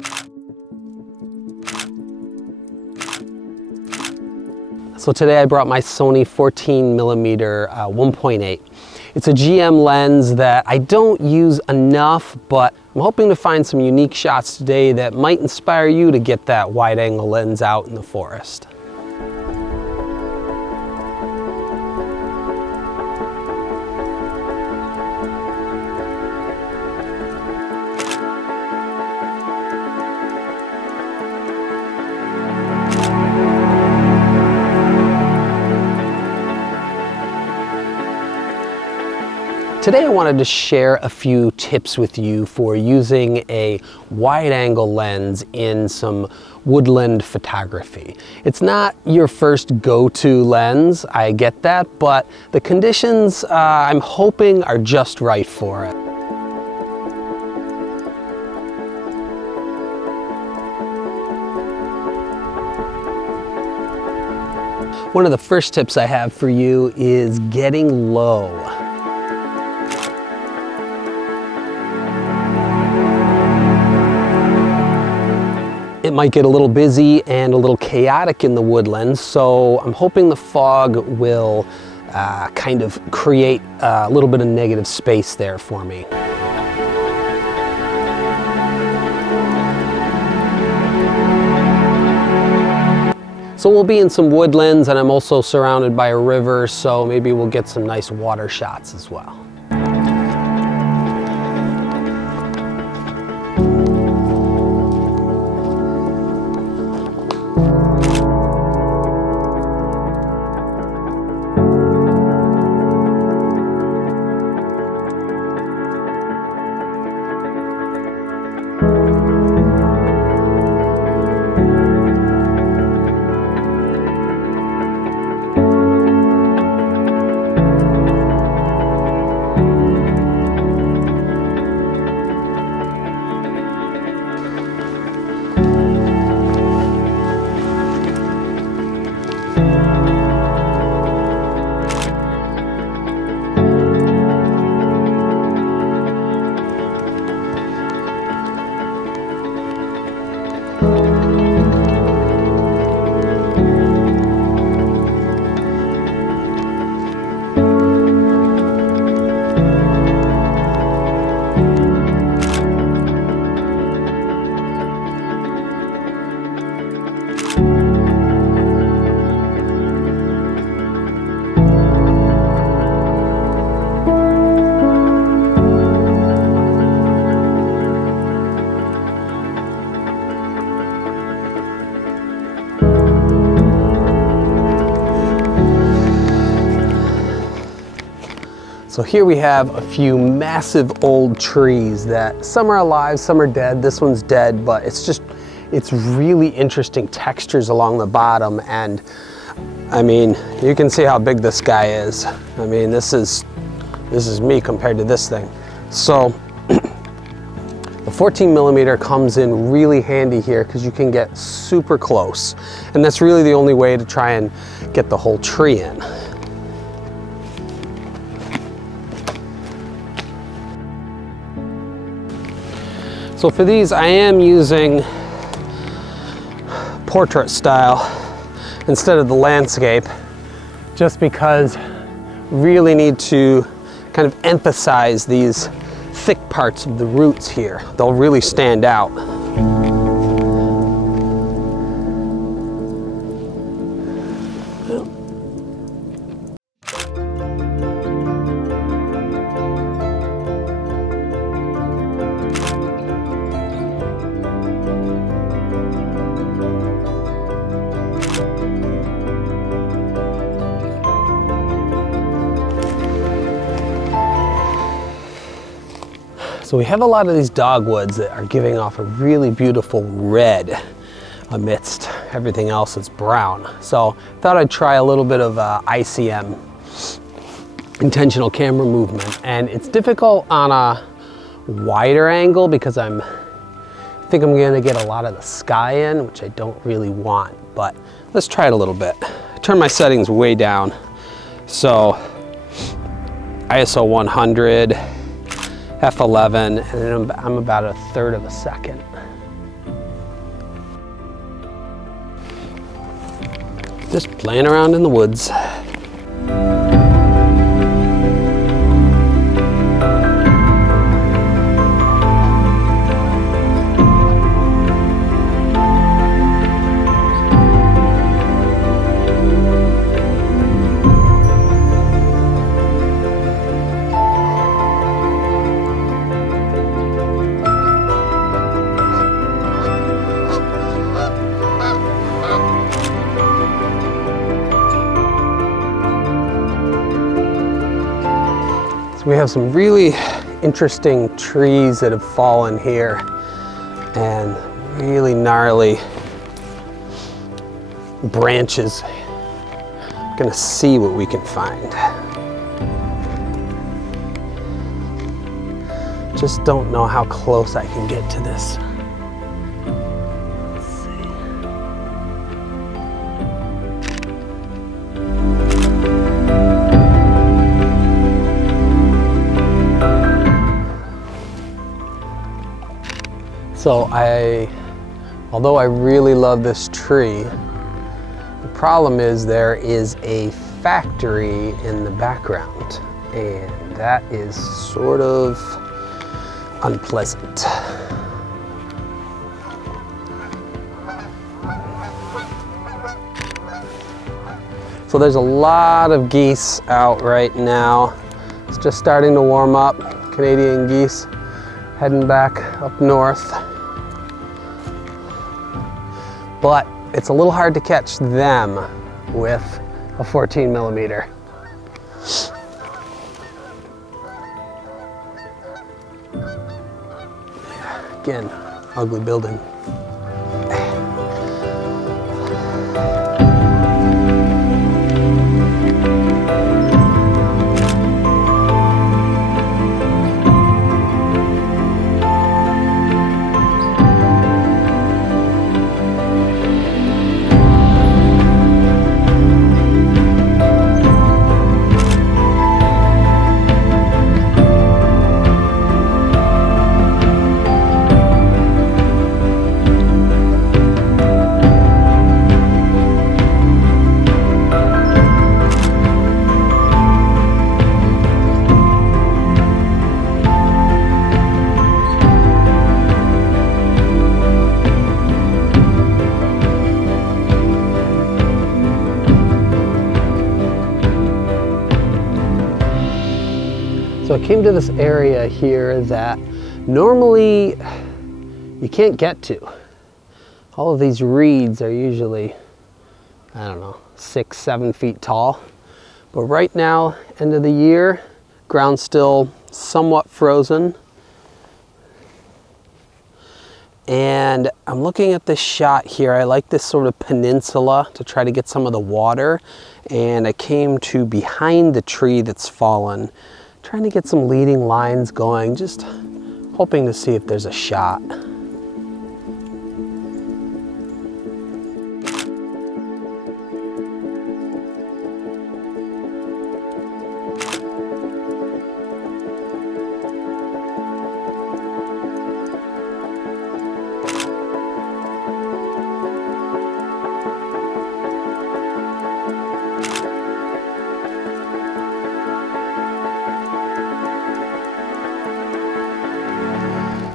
So today I brought my Sony 14mm 1.8. It's a GM lens that I don't use enough, but I'm hoping to find some unique shots today that might inspire you to get that wide angle lens out in the forest. Today I wanted to share a few tips with you for using a wide-angle lens in some woodland photography. It's not your first go-to lens, I get that, but the conditions I'm hoping are just right for it. One of the first tips I have for you is getting low. It might get a little busy and a little chaotic in the woodlands, so I'm hoping the fog will kind of create a little bit of negative space there for me. So we'll be in some woodlands, and I'm also surrounded by a river, so maybe we'll get some nice water shots as well. So here we have a few massive old trees that some are alive, some are dead. This one's dead, but it's really interesting textures along the bottom. And I mean, you can see how big this guy is. I mean, this is me compared to this thing. So the 14mm comes in really handy here because you can get super close. And that's really the only way to try and get the whole tree in. So for these, I am using portrait style instead of the landscape, just because we really need to kind of emphasize these thick parts of the roots here. They'll really stand out. So we have a lot of these dogwoods that are giving off a really beautiful red amidst everything else that's brown. So I thought I'd try a little bit of ICM, intentional camera movement. And it's difficult on a wider angle because I think I'm gonna get a lot of the sky in, which I don't really want, but let's try it a little bit. Turn my settings way down. So ISO 100, f11, and I'm about 1/3 of a second. Just playing around in the woods. We have some really interesting trees that have fallen here and really gnarly branches. I'm gonna see what we can find. Just don't know how close I can get to this. So although I really love this tree, the problem is there is a factory in the background, and that is sort of unpleasant. So there's a lot of geese out right now. It's just starting to warm up. Canadian geese heading back up north. But it's a little hard to catch them with a 14mm. Again, ugly building. So I came to this area here that normally you can't get to. All of these reeds are usually, I don't know, 6, 7 feet tall. But right now, end of the year, ground's still somewhat frozen. And I'm looking at this shot here. I like this sort of peninsula to try to get some of the water. And I came to behind the tree that's fallen, trying to get some leading lines going, just hoping to see if there's a shot.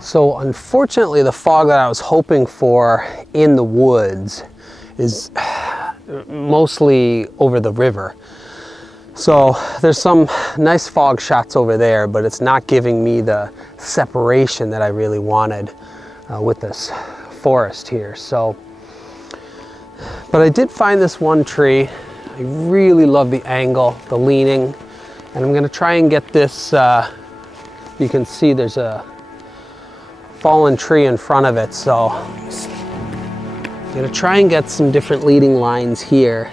So unfortunately, the fog that I was hoping for in the woods is mostly over the river. So there's some nice fog shots over there, but it's not giving me the separation that I really wanted with this forest here. So, but I did find this one tree. I really love the angle, the leaning, and I'm gonna try and get this, you can see there's a fallen tree in front of it, so I'm gonna try and get some different leading lines here.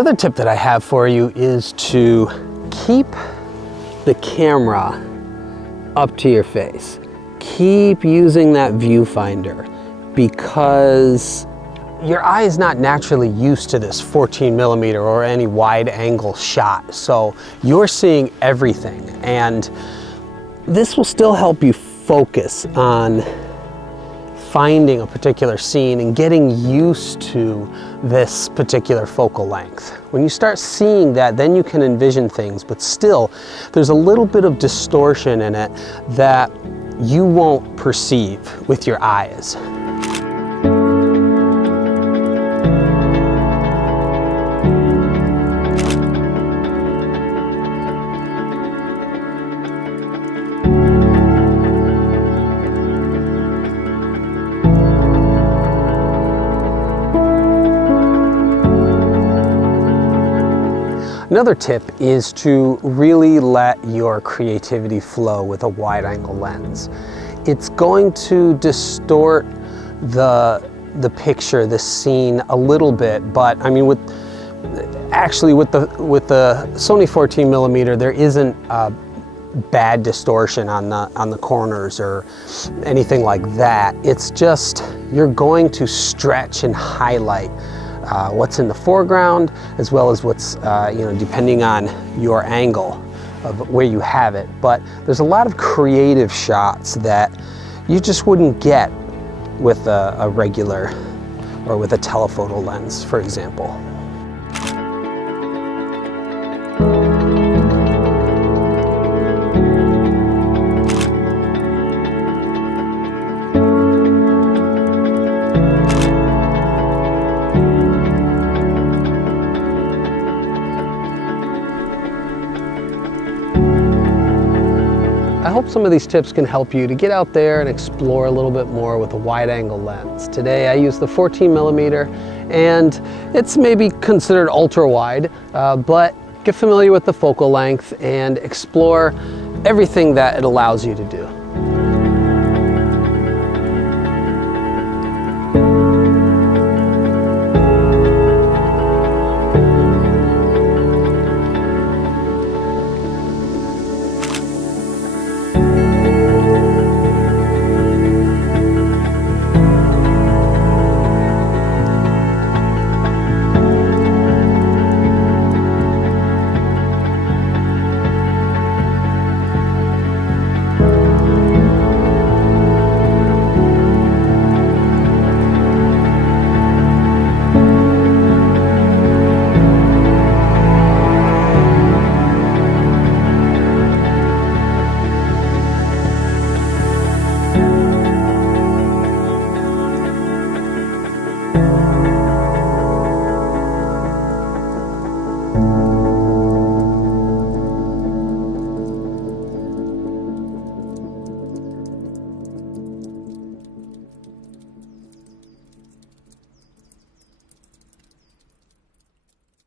Another tip that I have for you is to keep the camera up to your face. Keep using that viewfinder, because your eye is not naturally used to this 14mm or any wide angle shot. So you're seeing everything, and this will still help you focus on finding a particular scene and getting used to this particular focal length. When you start seeing that, then you can envision things, but still there's a little bit of distortion in it that you won't perceive with your eyes. Another tip is to really let your creativity flow with a wide-angle lens. It's going to distort the picture, the scene a little bit, but I mean, with the Sony 14mm, there isn't bad distortion on the corners or anything like that. It's just you're going to stretch and highlight what's in the foreground, as well as what's, depending on your angle of where you have it. But there's a lot of creative shots that you just wouldn't get with a regular or with a telephoto lens, for example. I hope some of these tips can help you to get out there and explore a little bit more with a wide-angle lens. Today I use the 14mm, and it's maybe considered ultra-wide, but get familiar with the focal length and explore everything that it allows you to do.